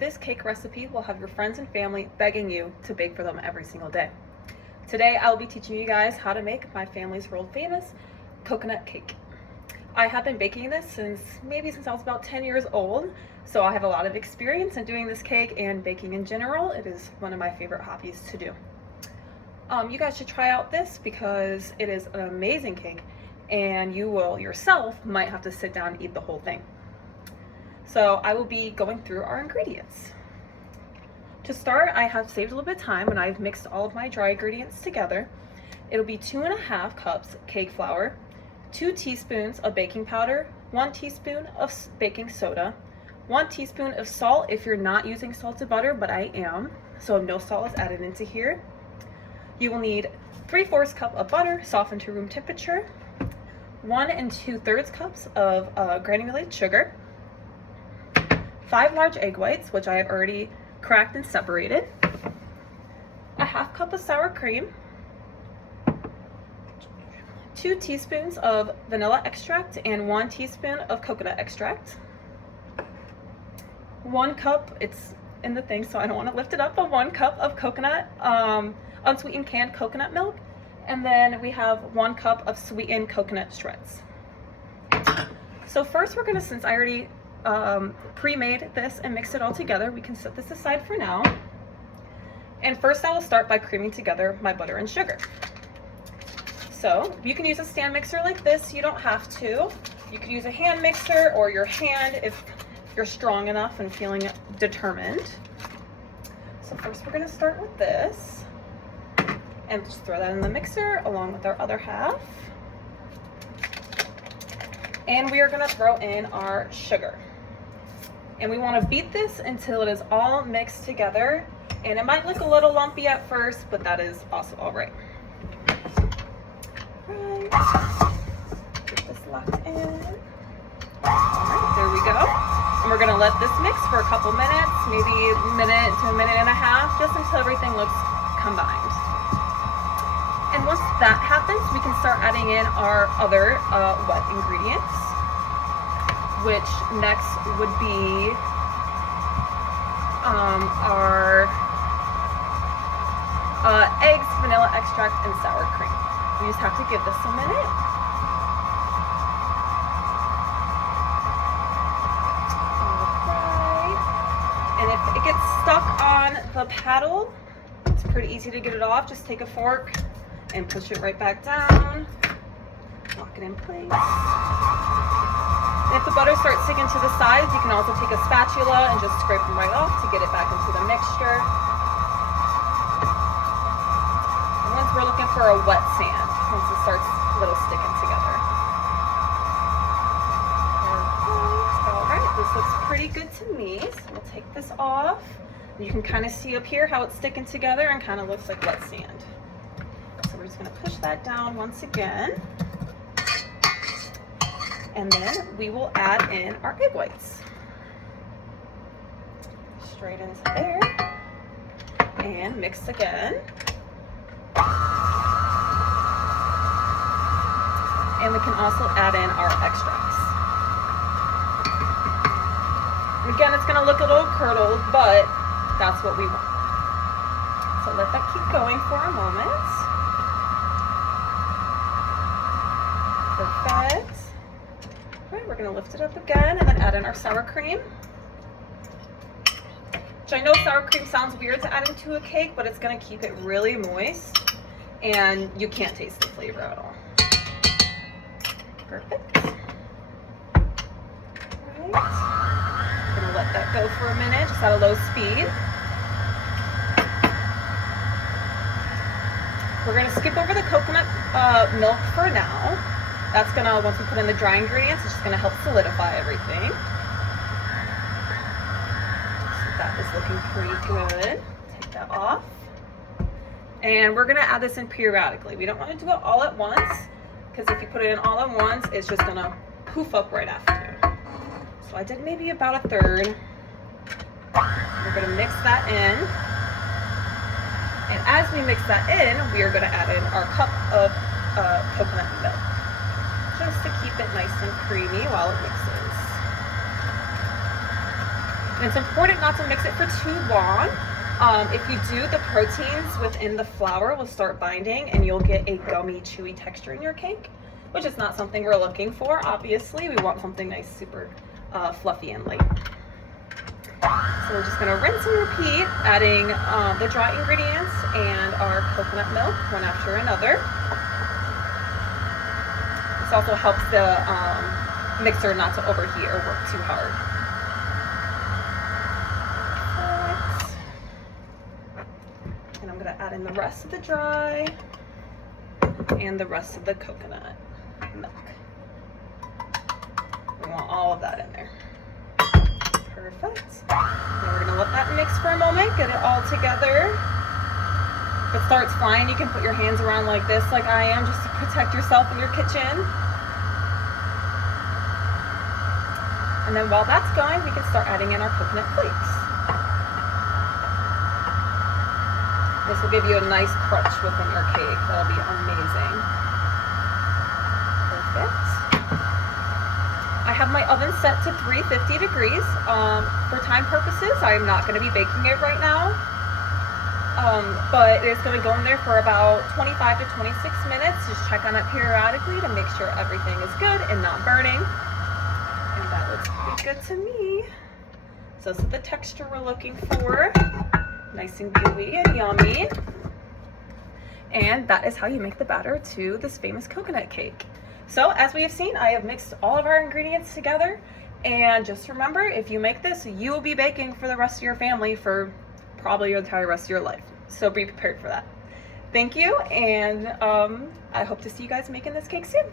This cake recipe will have your friends and family begging you to bake for them every single day. Today I'll be teaching you guys how to make my family's world famous coconut cake. I have been baking this since I was about 10 years old, so I have a lot of experience in doing this cake and baking in general. It is one of my favorite hobbies to do. You guys should try out this because it is an amazing cake and you will yourself might have to sit down and eat the whole thing. So I will be going through our ingredients. To start, I have saved a little bit of time and I've mixed all of my dry ingredients together. It'll be 2.5 cups cake flour, 2 teaspoons of baking powder, 1 teaspoon of baking soda, 1 teaspoon of salt if you're not using salted butter, but I am, so no salt is added into here. You will need 3/4 cup of butter softened to room temperature, 1 2/3 cups of granulated sugar, 5 large egg whites, which I have already cracked and separated, a 1/2 cup of sour cream, 2 teaspoons of vanilla extract and 1 teaspoon of coconut extract, 1 cup, it's in the thing so I don't want to lift it up, but 1 cup of coconut, unsweetened canned coconut milk, and then we have 1 cup of sweetened coconut shreds. So first we're gonna, since I already pre-made this and mixed it all together, we can set this aside for now. And first I will start by creaming together my butter and sugar. So you can use a stand mixer like this, you don't have to. You could use a hand mixer or your hand if you're strong enough and feeling determined. So first we're gonna start with this and just throw that in the mixer along with our other half. And we are gonna throw in our sugar. And we wanna beat this until it is all mixed together. And it might look a little lumpy at first, but that is also all right. Get this locked in. All right, there we go. And we're gonna let this mix for a couple minutes, maybe a minute to a minute and a half, just until everything looks combined. And once that happens, we can start adding in our other wet ingredients, which next would be our eggs, vanilla extract, and sour cream. We just have to give this a minute. Alright. And if it gets stuck on the paddle, it's pretty easy to get it off. Just take a fork and push it right back down. Lock it in place. And if the butter starts sticking to the sides, you can also take a spatula and just scrape them right off to get it back into the mixture. And once we're looking for a wet sand, once it starts a little sticking together. All right, this looks pretty good to me. So we'll take this off. You can kind of see up here how it's sticking together and kind of looks like wet sand. So we're just gonna push that down once again. And then we will add in our egg whites. Straight into there. And mix again. And we can also add in our extracts. And again, it's gonna look a little curdled, but that's what we want. So let that keep going for a moment. Perfect. All right, we're gonna lift it up again and then add in our sour cream. Which I know sour cream sounds weird to add into a cake, but it's gonna keep it really moist and you can't taste the flavor at all. Perfect. All right. I'm gonna let that go for a minute, just at a low speed. We're gonna skip over the coconut milk for now. That's gonna, once we put in the dry ingredients, it's just gonna help solidify everything. So that is looking pretty good. Take that off. And we're gonna add this in periodically. We don't wanna do it all at once, because if you put it in all at once, it's just gonna poof up right after. So I did maybe about 1/3. We're gonna mix that in. And as we mix that in, we are gonna add in our cup of coconut milk, just to keep it nice and creamy while it mixes. And it's important not to mix it for too long. If you do, the proteins within the flour will start binding and you'll get a gummy, chewy texture in your cake, which is not something we're looking for. Obviously, we want something nice, super fluffy and light. So we're just gonna rinse and repeat, adding the dry ingredients and our coconut milk one after another. This also helps the mixer not to overheat or work too hard. And I'm gonna add in the rest of the dry and the rest of the coconut milk. We want all of that in there. Perfect. Now we're gonna let that mix for a moment, get it all together. If it starts flying, you can put your hands around like this, like I am, just to protect yourself in your kitchen. And then while that's going, we can start adding in our coconut flakes. This will give you a nice crunch within your cake. That'll be amazing. Perfect. I have my oven set to 350 degrees. For time purposes, I'm not going to be baking it right now, but it's going to go in there for about 25 to 26 minutes. Just check on it periodically to make sure everything is good and not burning. And that looks pretty good to me. So this is the texture we're looking for. Nice and gooey and yummy. And that is how you make the batter to this famous coconut cake. So as we have seen, I have mixed all of our ingredients together, and just remember, if you make this, you will be baking for the rest of your family for probably the entire rest of your life. So be prepared for that. Thank you, and I hope to see you guys making this cake soon.